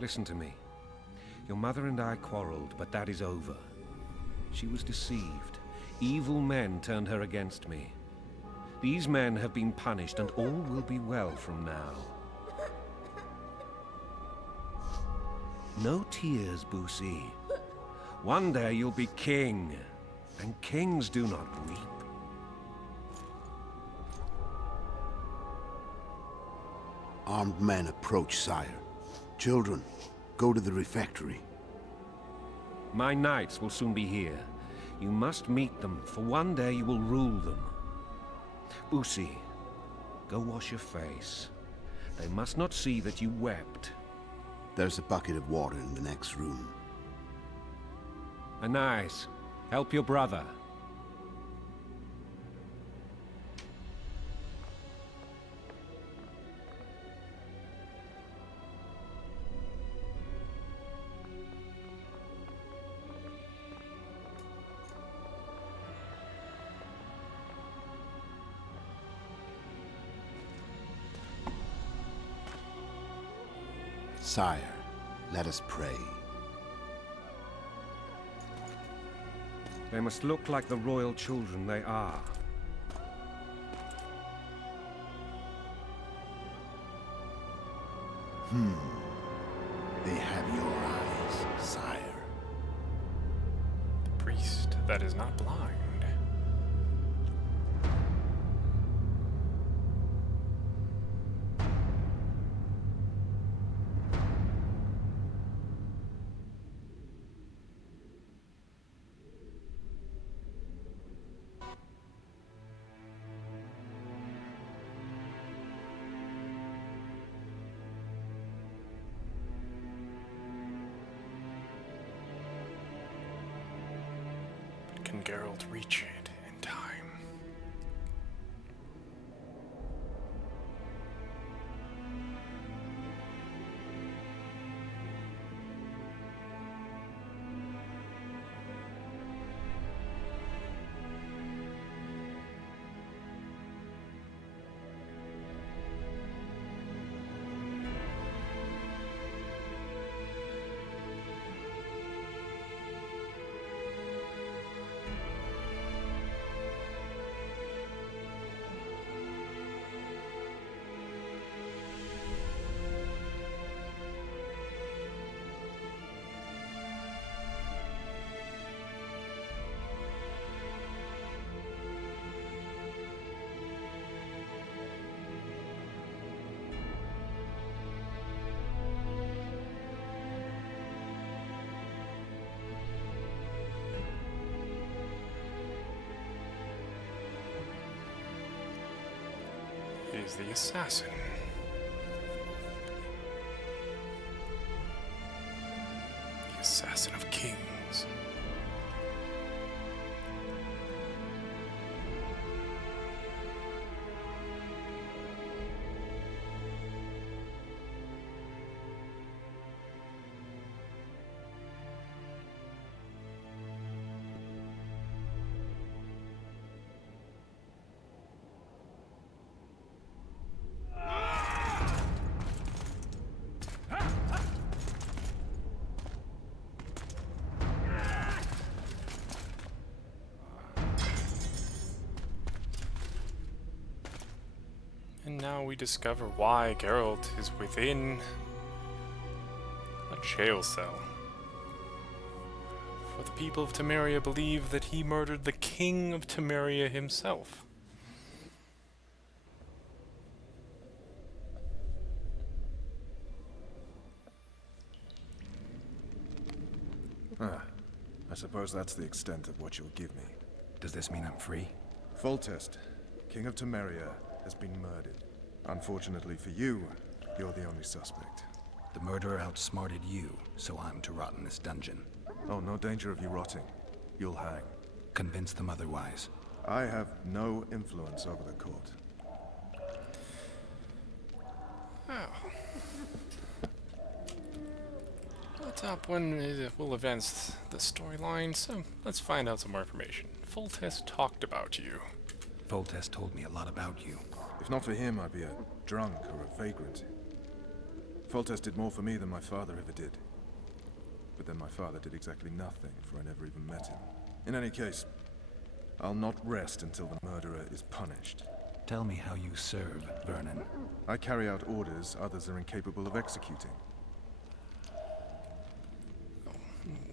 Listen to me. Your mother and I quarreled, but that is over. She was deceived. Evil men turned her against me. These men have been punished, and all will be well from now. No tears, Boosie. One day you'll be king, and kings do not weep. Armed men approach, sire. Children, go to the refectory. My knights will soon be here. You must meet them, for one day you will rule them. Boosie, go wash your face. They must not see that you wept. There's a bucket of water in the next room. Anais, help your brother. Sire, let us pray. They must look like the royal children they are. They have your eyes, sire. The priest that is not blind. Can Geralt reach it in time? He is the assassin. The assassin of kings. And now we discover why Geralt is within a jail cell. For the people of Temeria believe that he murdered the king of Temeria himself. I suppose that's the extent of what you'll give me. Does this mean I'm free? Foltest, King of Temeria, has been murdered. Unfortunately for you, you're the only suspect. The murderer outsmarted you, so I'm to rot in this dungeon. Oh, no danger of you rotting. You'll hang. Convince them otherwise. I have no influence over the court. Oh. The top one will advance the storyline, so let's find out some more information. Foltest talked about you. Foltest told me a lot about you. If not for him, I'd be a drunk or a vagrant. Foltest did more for me than my father ever did. But then my father did exactly nothing, for I never even met him. In any case, I'll not rest until the murderer is punished. Tell me how you serve, Vernon. I carry out orders others are incapable of executing.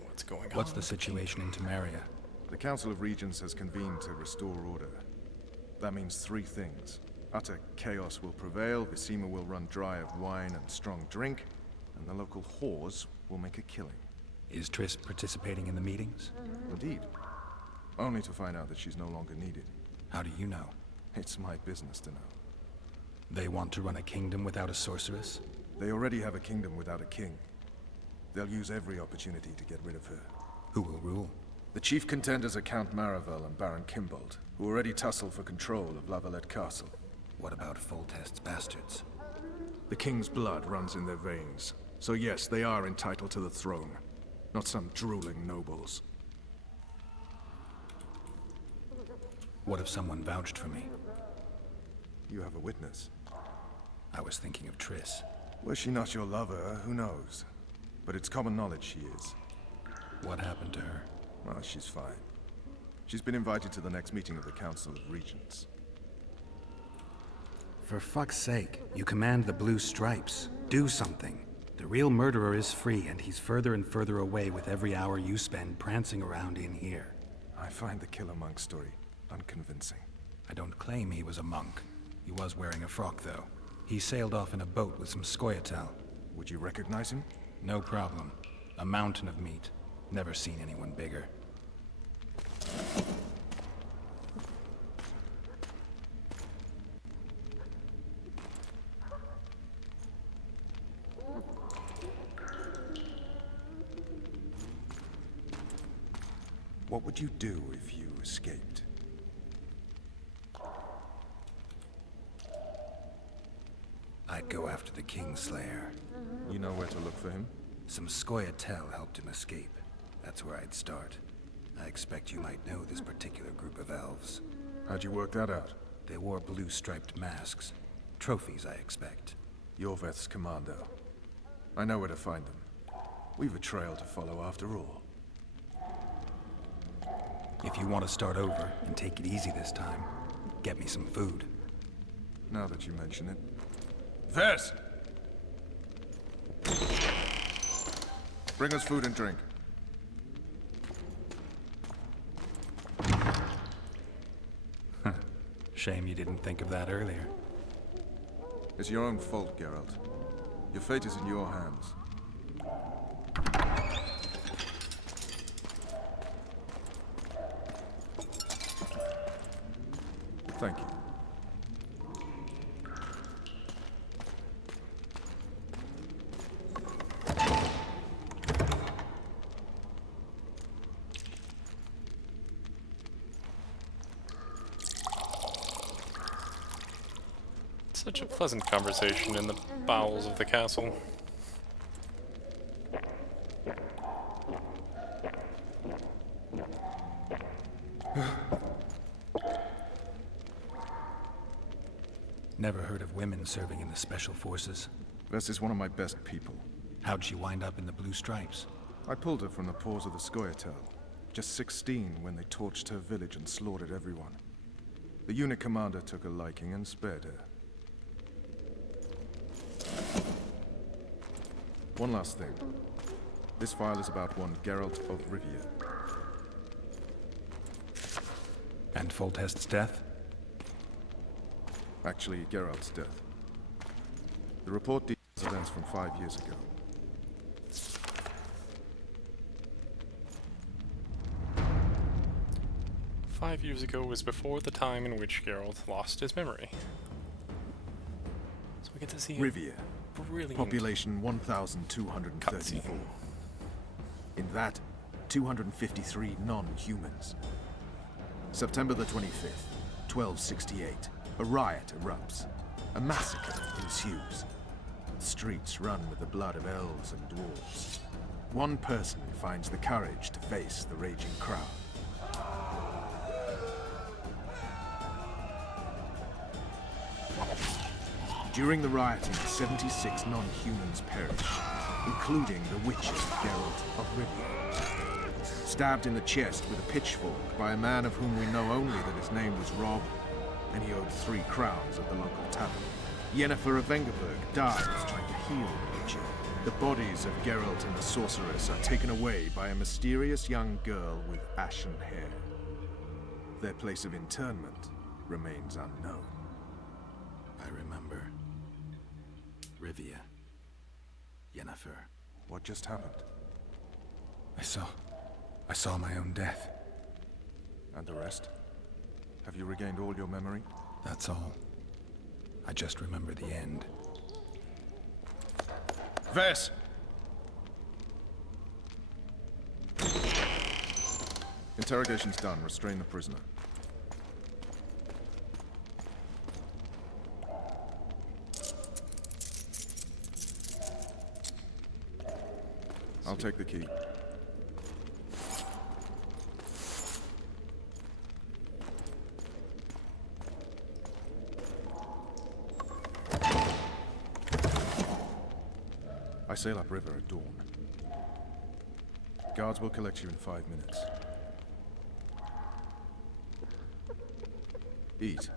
What's going on? What's the situation in Temeria? The Council of Regents has convened to restore order. That means three things. Utter chaos will prevail, Visima will run dry of wine and strong drink, and the local whores will make a killing. Is Triss participating in the meetings? Indeed. Only to find out that she's no longer needed. How do you know? It's my business to know. They want to run a kingdom without a sorceress? They already have a kingdom without a king. They'll use every opportunity to get rid of her. Who will rule? The chief contenders are Count Maravel and Baron Kimbold, who already tussle for control of La Valette Castle. What about Foltest's bastards? The king's blood runs in their veins, so yes, they are entitled to the throne. Not some drooling nobles. What if someone vouched for me? You have a witness. I was thinking of Triss. Was she not your lover, who knows? But it's common knowledge she is. What happened to her? Well, she's fine. She's been invited to the next meeting of the Council of Regents. For fuck's sake, you command the Blue Stripes. Do something. The real murderer is free, and he's further and further away with every hour you spend prancing around in here. I find the Killer Monk story unconvincing. I don't claim he was a monk. He was wearing a frock, though. He sailed off in a boat with some Scoia'tael. Would you recognize him? No problem. A mountain of meat. Never seen anyone bigger. What would you do if you escaped? I'd go after the Kingslayer. You know where to look for him? Some Scoia'tael helped him escape. That's where I'd start. I expect you might know this particular group of elves. How'd you work that out? They wore blue-striped masks. Trophies, I expect. Yorveth's commando. I know where to find them. We've a trail to follow after all. If you want to start over and take it easy this time, get me some food. Now that you mention it. Vess! Bring us food and drink. Shame you didn't think of that earlier. It's your own fault, Geralt. Your fate is in your hands. Thank you. Such a pleasant conversation in the bowels of the castle. 'Never heard of women serving in the Special Forces. Vess is one of my best people. How'd she wind up in the Blue Stripes? I pulled her from the paws of the Scoia'tael. Just 16 when they torched her village and slaughtered everyone. The unit commander took a liking and spared her. One last thing. This file is about one Geralt of Rivia. And Foltest's death? Actually, Geralt's death. The report details events from 5 years ago. Five years ago was before the time in which Geralt lost his memory. So we get to see Rivia. a brilliant Population 1,234. cutscene. In that, 253 non-humans. September the 25th, 1268. A riot erupts. A massacre ensues. The streets run with the blood of elves and dwarves. One person finds the courage to face the raging crowd. During the rioting, 76 non-humans perished, including the witcher Geralt of Rivia. Stabbed in the chest with a pitchfork by a man of whom we know only that his name was Rob, and he owed 3 crowns at the local tavern. Yennefer of Vengerberg dies trying to heal the witcher. The bodies of Geralt and the sorceress are taken away by a mysterious young girl with ashen hair. Their place of internment remains unknown. I remember. Rivia. Yennefer. What just happened? I saw my own death. And the rest? Have you regained all your memory? That's all. I just remember the end. Vess! Interrogation's done. Restrain the prisoner. I'll take the key. I sail upriver at dawn. Guards will collect you in 5 minutes. Eat.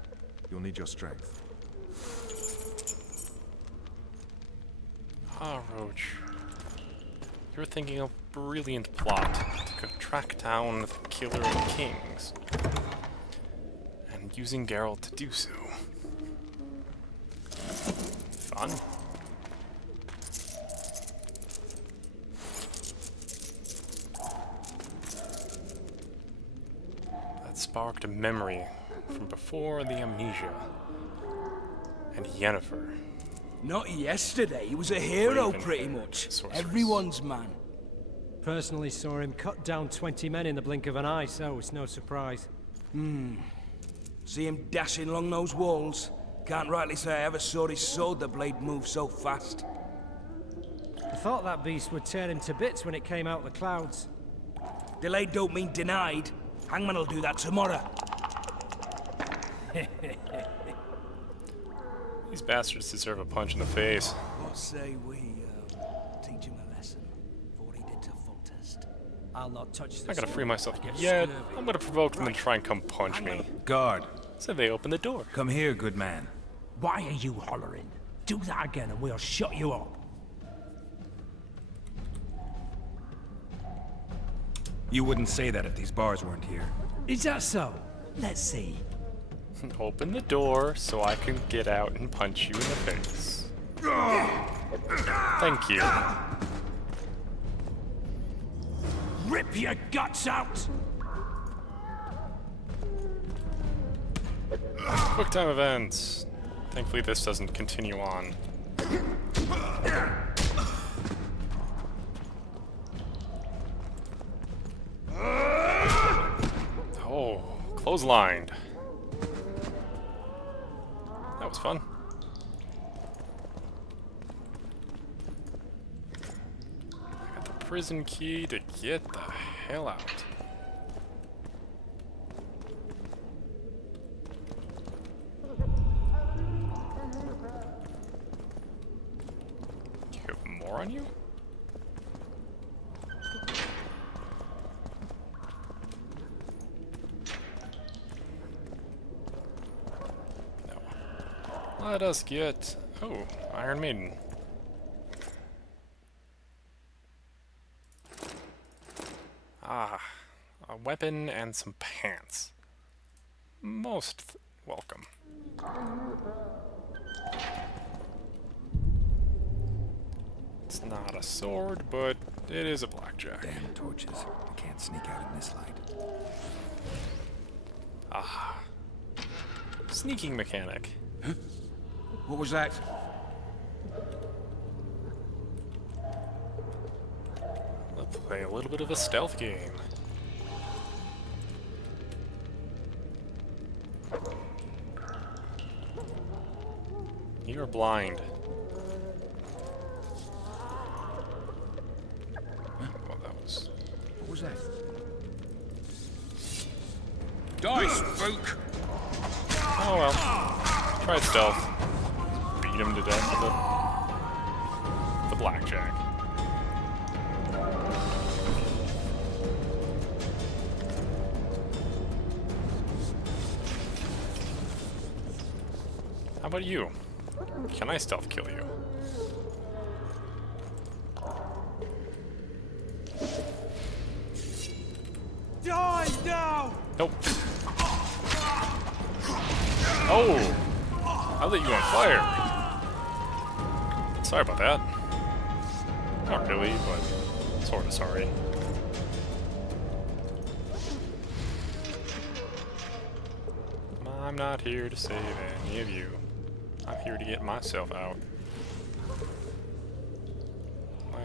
You'll need your strength. Ah, Roach. You're thinking of a brilliant plot to track down the killer of kings. And using Geralt to do so. Fun. That sparked a memory from before the amnesia. And Yennefer. Not yesterday, he was a hero Even pretty much. sorceress. Everyone's man. Personally saw him cut down 20 men in the blink of an eye, so it's no surprise. See him dashing along those walls. Can't rightly say I ever saw his sword the blade move so fast. I thought that beast would tear him to bits when it came out of the clouds. Delayed don't mean denied. Hangman'll do that tomorrow. These bastards deserve a punch in the face. What say we teach him a lesson for what he did to Foltest? I'll not touch I this. gotta free myself Get yet. scurvy. I'm gonna provoke them and try and come punch me. Guard, So they open the door. come here, good man. Why are you hollering? Do that again and we'll shut you up. You wouldn't say that if these bars weren't here. Is that so? Let's see. Open the door so I can get out and punch you in the face. Thank you. Rip your guts out! Quick time events. Thankfully this doesn't continue on. Oh, clotheslined. That was fun. I got the prison key to get the hell out. Do you have more on you? Let us get... Oh, Iron Maiden. Ah, a weapon and some pants. Most welcome. It's not a sword, but it is a blackjack. Damn torches. I can't sneak out in this light. Ah. Sneaking mechanic. What was that? Let's play a little bit of a stealth game. You're blind. Well, that was... What was that? Die, spook! Oh well. Tried stealth. Being beat him to death with the blackjack. How about you? Can I stealth kill you? Die now! Nope. Oh! I lit you on fire. Sorry about that. Not really, but sort of sorry. I'm not here to save any of you. I'm here to get myself out.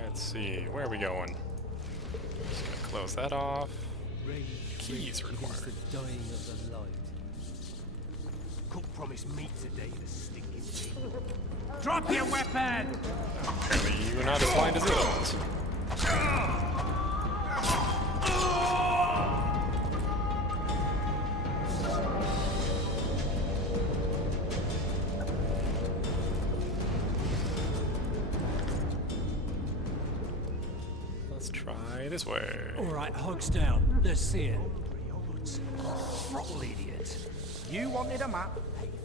Let's see, where are we going? Just gonna close that off. Keys required. The dying of the light. Cook promised meat today, the stinking thing. Drop your weapon! Apparently you're not as blind as the other ones. Let's try this way. Alright, hogs down. Let's see it. Throttle idiot. You wanted a map?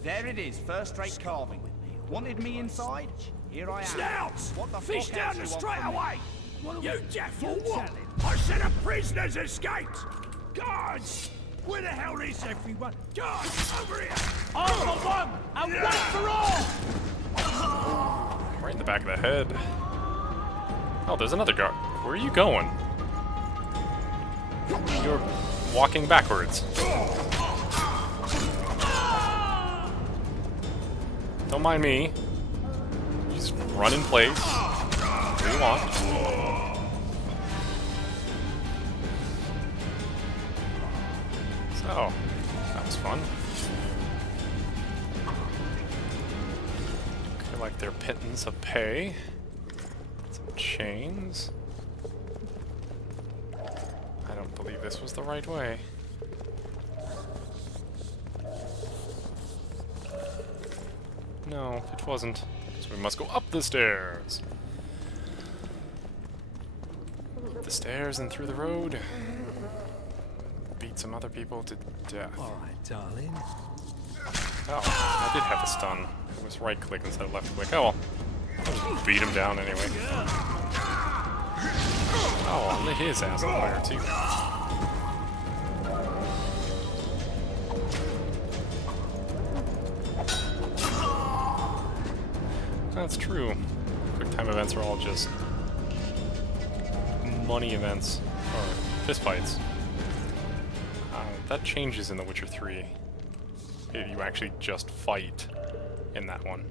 There it is, first-rate carving. Wanted me inside? Here I am. Snouts! What the Fish fuck down else the you want straight from me? away! You deaf or what? I said a prisoner's escaped! Guards! Where the hell is everyone? Guards, over here! All for one, and one for all! Right in the back of the head. Oh, there's another guard. Where are you going? You're walking backwards. Don't mind me. Just run in place. Where you want. So, that was fun. Collect their pittance of pay. Some chains. I don't believe this was the right way. No, it wasn't. So we must go up the stairs. Up the stairs and through the road. Beat some other people to death. Alright, darling. Oh, I did have a stun. It was right click instead of left click. Oh well. I'll just beat him down anyway. Oh, I lit his ass on fire too. That's true. Quick time events are all just money events, or fist fights. That changes in The Witcher 3. You actually just fight in that one.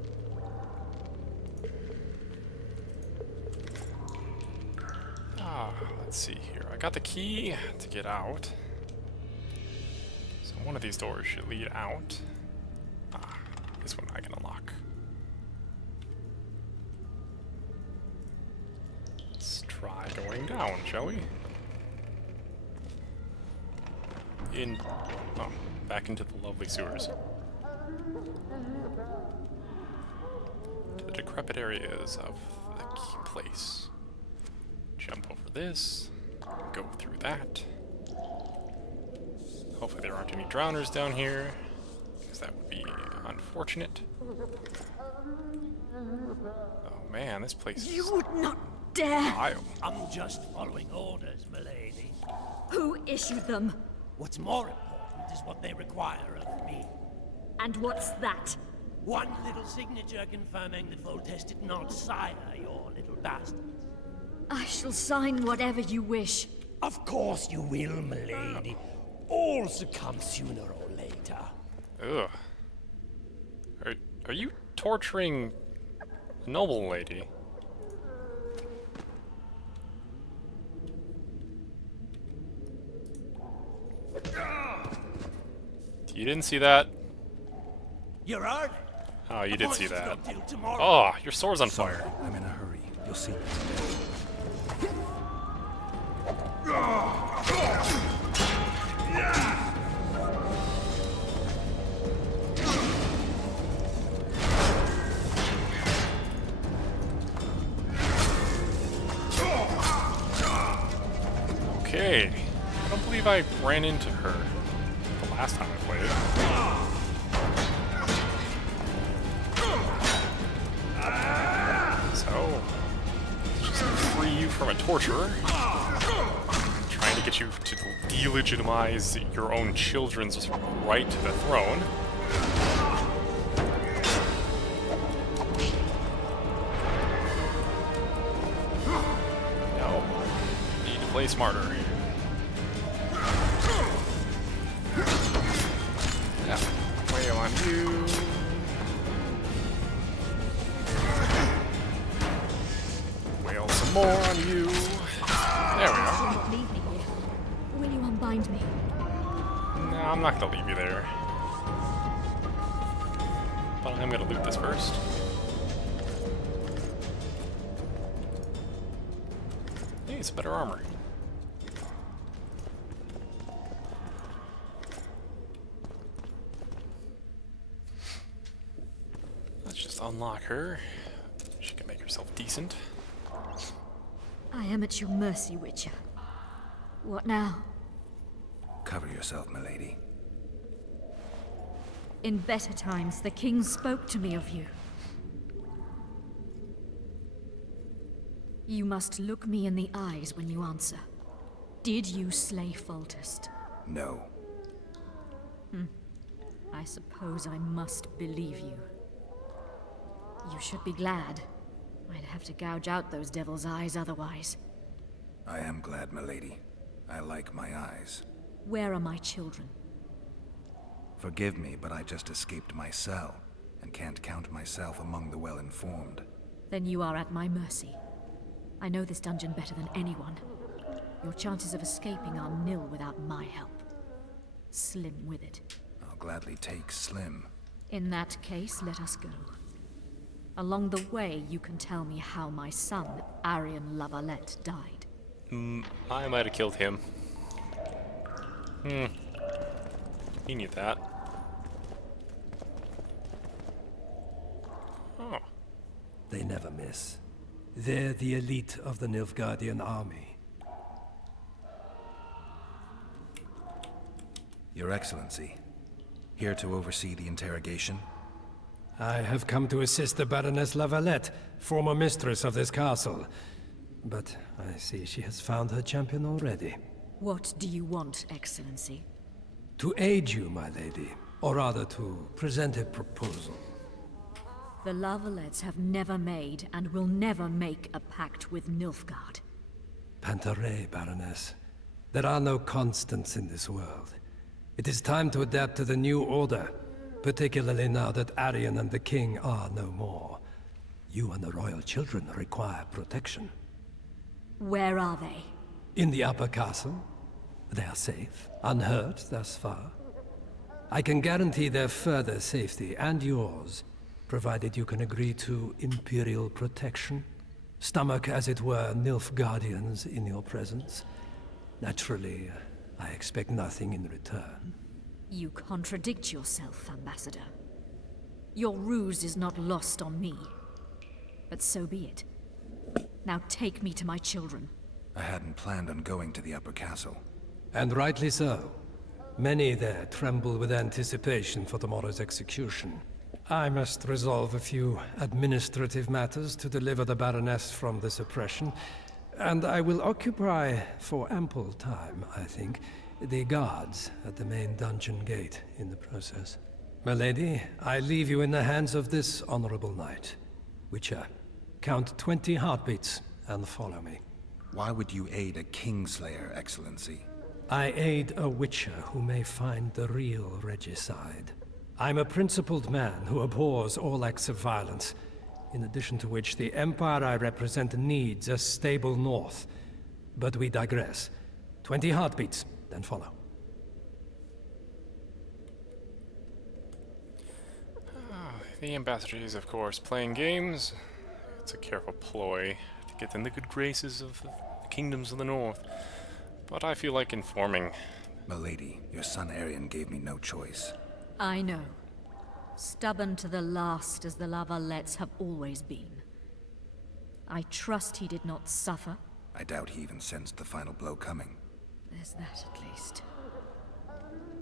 Let's see here. I got the key to get out. So one of these doors should lead out. This one I can unlock. Let's try going down, shall we? Back into the lovely sewers. To the decrepit areas of the key place. Jump over this, go through that. Hopefully there aren't any drowners down here, because that would be unfortunate. Oh man, this place is... You would not dare! Wild. I'm just following orders, milady. Who issued them? What's more important is what they require of me. And what's that? One little signature confirming that Voltes did not sire your little bastard. I shall sign whatever you wish. Of course you will, milady. All succumb sooner or later. Ugh. Are you torturing a noble lady? You didn't see that? You're hurt? Oh, you did see that. Tomorrow. Oh, your sword's on fire. I'm in a hurry. You'll see. Okay. I don't believe I ran into her the last time I played it. So, just free you from a torturer. Trying to get you to delegitimize your own children's right to the throne. No. Need to play smarter. Yeah. Wail on you. Wail some more on you. There we go. Don't leave me here. Will you unbind me? No, I'm not gonna leave you there. But I'm gonna loot this first. Hey, it's better armor. Let's just unlock her. She can make herself decent. I am at your mercy, Witcher. What now? Cover yourself, milady. In better times, the king spoke to me of you. You must look me in the eyes when you answer. Did you slay Foltest? No. I suppose I must believe you. You should be glad. I'd have to gouge out those devil's eyes otherwise. I am glad, milady. I like my eyes. Where are my children? Forgive me, but I just escaped my cell, and can't count myself among the well-informed. Then you are at my mercy. I know this dungeon better than anyone. Your chances of escaping are nil without my help. Slim with it. I'll gladly take Slim. In that case, let us go. Along the way, you can tell me how my son, Arian Lavalette, died. I might have killed him. He knew that. Oh. They never miss. They're the elite of the Nilfgaardian army. Your Excellency, here to oversee the interrogation? I have come to assist the Baroness Lavalette, former mistress of this castle. But I see she has found her champion already. What do you want, Excellency? To aid you, my lady. Or rather, to present a proposal. The Lavalettes have never made and will never make a pact with Nilfgaard. Pantaray, Baroness. There are no constants in this world. It is time to adapt to the new order, particularly now that Arian and the king are no more. You and the royal children require protection. Where are they? In the upper castle. They are safe, unhurt thus far. I can guarantee their further safety and yours, provided you can agree to Imperial protection. Stomach, as it were, Nilfgaardians in your presence. Naturally, I expect nothing in return. You contradict yourself, Ambassador. Your ruse is not lost on me. But so be it. Now take me to my children. I hadn't planned on going to the upper castle. And rightly so. Many there tremble with anticipation for tomorrow's execution. I must resolve a few administrative matters to deliver the Baroness from this oppression, and I will occupy, for ample time, I think, the guards at the main dungeon gate in the process. My lady, I leave you in the hands of this honorable knight. Witcher, count 20 heartbeats and follow me. Why would you aid a Kingslayer, Excellency? I aid a Witcher who may find the real regicide. I'm a principled man who abhors all acts of violence, in addition to which the Empire I represent needs a stable north. But we digress. 20 heartbeats, then follow. The ambassador is, of course, playing games. It's a careful ploy to get in the good graces of the kingdoms of the north. But I feel like informing. Milady, your son Arian gave me no choice. I know. Stubborn to the last as the Lavalettes have always been. I trust he did not suffer. I doubt he even sensed the final blow coming. There's that at least.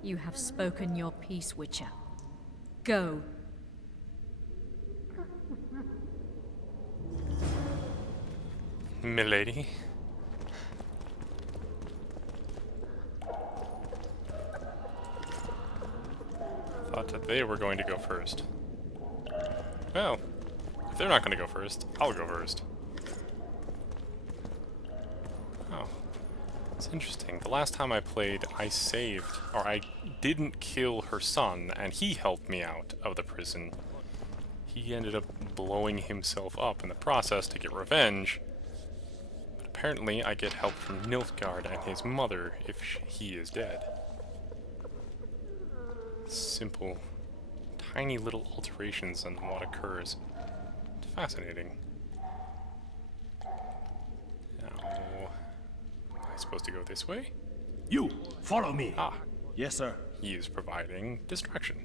You have spoken your piece, Witcher. Go. Milady. Thought that they were going to go first. Well, if they're not going to go first, I'll go first. Oh. It's interesting. The last time I played, I saved, or I didn't kill her son, and he helped me out of the prison. He ended up blowing himself up in the process to get revenge. But apparently I get help from Nilfgaard and his mother if he is dead. Simple, tiny little alterations in what occurs. It's fascinating. Now, am I supposed to go this way? You, follow me. Ah, Yes, sir. he is providing distraction.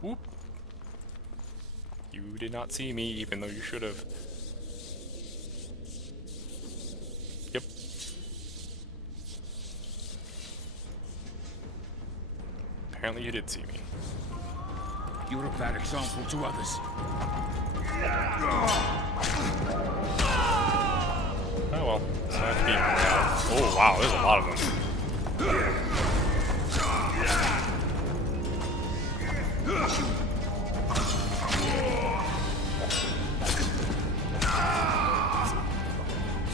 Whoop. You did not see me, even though you should have. Yep. Apparently you did see me. You're a bad example to others. Oh well, so I have to be on that. Oh wow, there's a lot of them.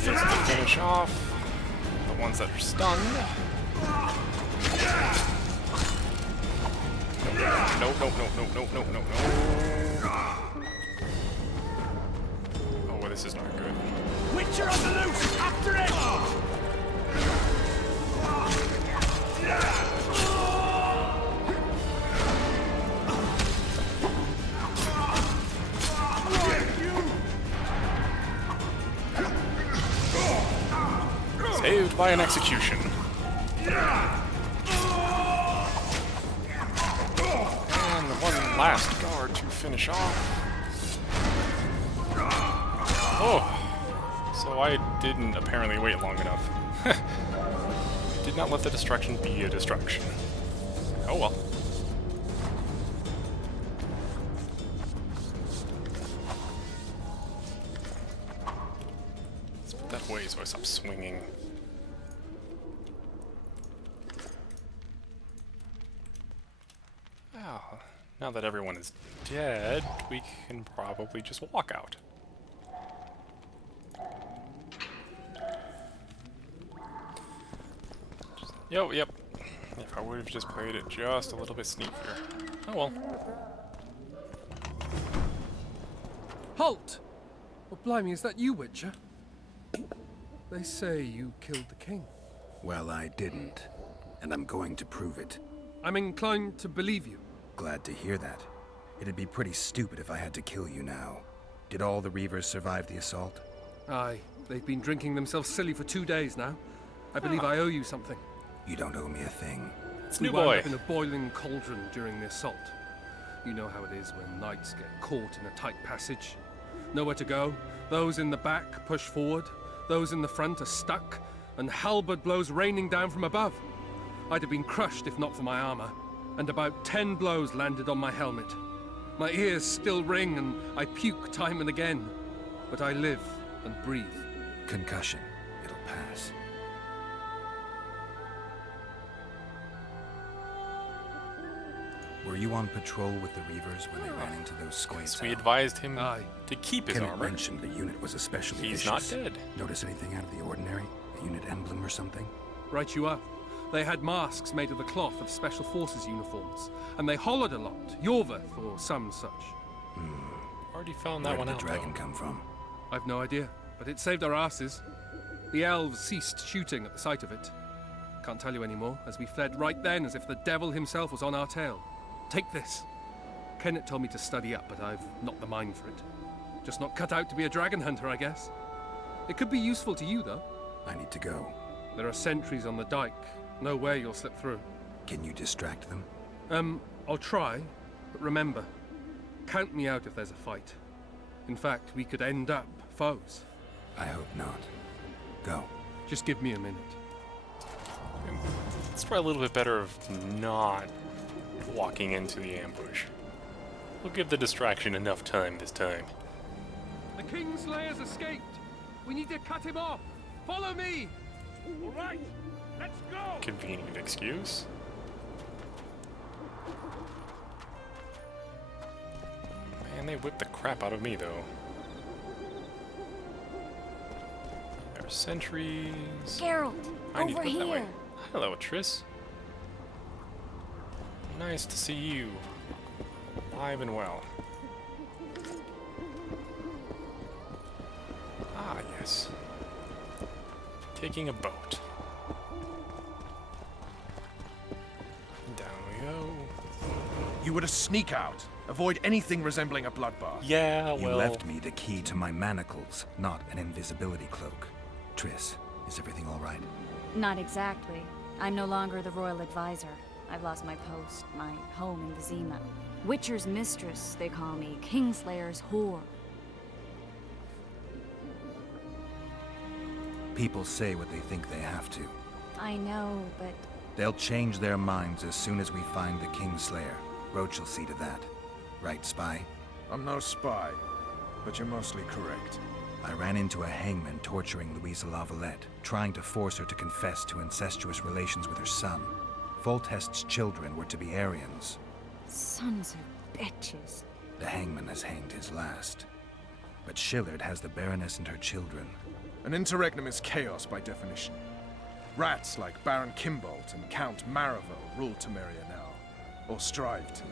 Just to finish off the ones that are stunned. No, no, no, no, no, no, no, no. Oh, this is not good. Witcher on the loose! After it! Saved by an execution. And the one last guard to finish off. Oh, so I didn't apparently wait long enough. Did not let the distraction be a distraction. Oh well. Let's put that away so I stop swinging. Oh, now that everyone is dead, we can probably just walk out. Yep. If I would have just played it just a little bit sneakier. Oh well. Halt! Well, blimey, is that you, Witcher? They say you killed the king. Well, I didn't. And I'm going to prove it. I'm inclined to believe you. Glad to hear that. It'd be pretty stupid if I had to kill you now. Did all the Reavers survive the assault? Aye, they've been drinking themselves silly for 2 days now. I believe I owe you something. You don't owe me a thing. It's We new wound boy. up in a boiling cauldron during the assault. You know how it is when knights get caught in a tight passage. Nowhere to go. Those in the back push forward. Those in the front are stuck. And halberd blows raining down from above. I'd have been crushed if not for my armor. And about 10 blows landed on my helmet. My ears still ring and I puke time and again. But I live and breathe. Concussion. It'll pass. Were you on patrol with the Reavers when they ran into those squares? So we advised him Aye. to keep his Kenneth armor. mentioned the unit was especially He's vicious. not dead. Notice anything out of the ordinary? A unit emblem or something? Right you are. They had masks made of the cloth of Special Forces uniforms. And they hollered a lot. Yorveth or some such. Already found that Where one did out. the dragon though. come from? I've no idea, but it saved our asses. The elves ceased shooting at the sight of it. Can't tell you anymore, as we fled right then as if the devil himself was on our tail. Take this. Kenneth told me to study up, but I've not the mind for it. Just not cut out to be a dragon hunter, I guess. It could be useful to you, though. I need to go. There are sentries on the dike. No way you'll slip through. Can you distract them? I'll try, but remember, count me out if there's a fight. In fact, we could end up foes. I hope not. Go. Just give me a minute. It's probably a little bit better of not walking into the ambush. We'll give the distraction enough time this time. The Kingslayer's escaped. We need to cut him off. Follow me. All right, let's go. Convenient excuse. Man, they whipped the crap out of me, though. There are sentries. Geralt, I need to over go that way. here. Hello, Triss. Nice to see you. Alive and well. Ah, yes. Taking a boat. Down we go. You were to sneak out. Avoid anything resembling a bloodbath. Yeah, well... You left me the key to my manacles, not an invisibility cloak. Triss, is everything all right? Not exactly. I'm no longer the royal advisor. I've lost my post, my home in Vizima. Witcher's mistress, they call me. Kingslayer's whore. People say what they think they have to. I know, but... They'll change their minds as soon as we find the Kingslayer. Roach will see to that. Right, spy? I'm no spy, but you're mostly correct. I ran into a hangman torturing Louisa Lavalette, trying to force her to confess to incestuous relations with her son. Foltest's children were to be Aryans. Sons of bitches. The hangman has hanged his last. But Shillard has the Baroness and her children. An interregnum is chaos by definition. Rats like Baron Kimbolt and Count Maravel rule Temeria now, or strive to.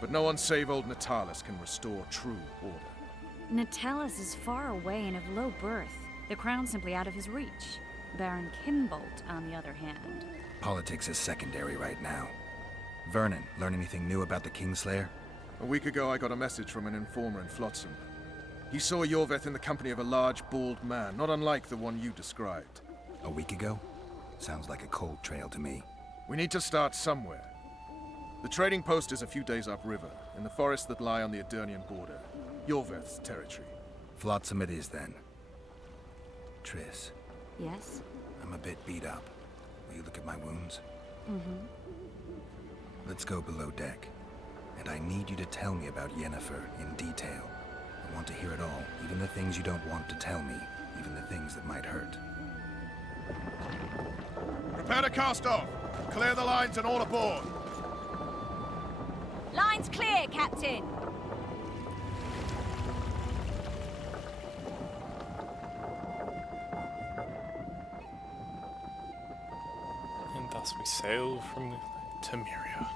But no one save old Natalis can restore true order. Natalis is far away and of low birth. The crown's simply out of his reach. Baron Kimbolt, on the other hand. Politics is secondary right now. Vernon, learn anything new about the Kingslayer? A week ago I got a message from an informer in Flotsam. He saw Yorveth in the company of a large, bald man, not unlike the one you described. A week ago? Sounds like a cold trail to me. We need to start somewhere. The trading post is a few days upriver, in the forests that lie on the Edirnian border. Yorveth's territory. Flotsam it is, then. Triss. Yes? I'm a bit beat up. Will you look at my wounds? Mm-hmm. Let's go below deck. And I need you to tell me about Yennefer in detail. I want to hear it all, even the things you don't want to tell me, even the things that might hurt. Prepare to cast off! Clear the lines and all aboard! Line's clear, Captain! And thus we sail from Temeria.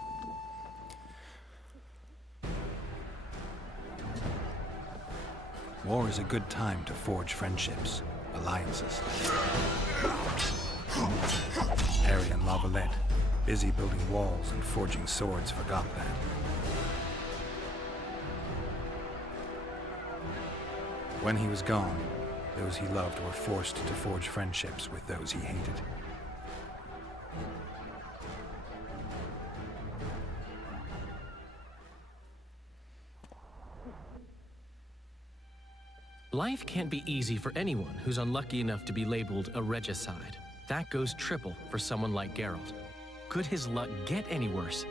War is a good time to forge friendships, alliances. Harry and Lavalette, busy building walls and forging swords, forgot that. When he was gone, those he loved were forced to forge friendships with those he hated. Life can't be easy for anyone who's unlucky enough to be labeled a regicide. That goes triple for someone like Geralt. Could his luck get any worse?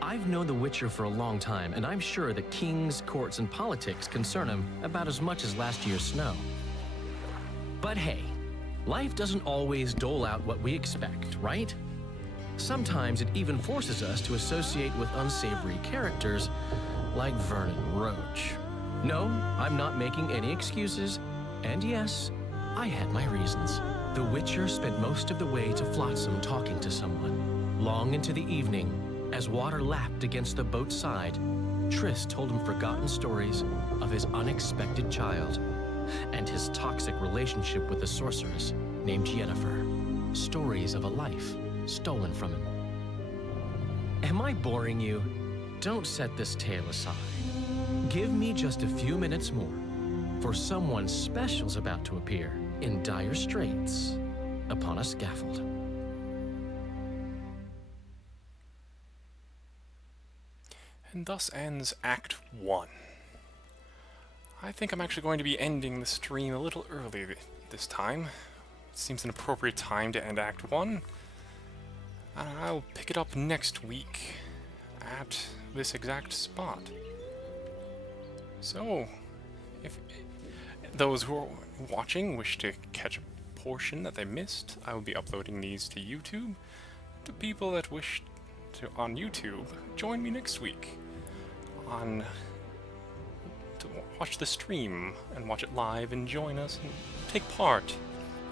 I've known the Witcher for a long time, and I'm sure that kings, courts, and politics concern him about as much as last year's snow. But hey, life doesn't always dole out what we expect, right? Sometimes it even forces us to associate with unsavory characters like Vernon Roach. No, I'm not making any excuses. And yes, I had my reasons. The Witcher spent most of the way to Flotsam talking to someone. Long into the evening, as water lapped against the boat's side, Triss told him forgotten stories of his unexpected child and his toxic relationship with a sorceress named Yennefer. Stories of a life stolen from him. Am I boring you? Don't set this tale aside. Give me just a few minutes more, for someone special's about to appear in dire straits upon a scaffold. And thus ends Act 1. I think I'm actually going to be ending the stream a little early this time. It seems an appropriate time to end Act 1. I'll pick it up next week at this exact spot. So, if those who are watching wish to catch a portion that they missed, I will be uploading these to YouTube. To people that wish to on YouTube, join me next week to watch the stream and watch it live and join us and take part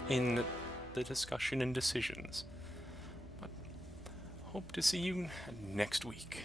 in the discussion and decisions. But hope to see you next week.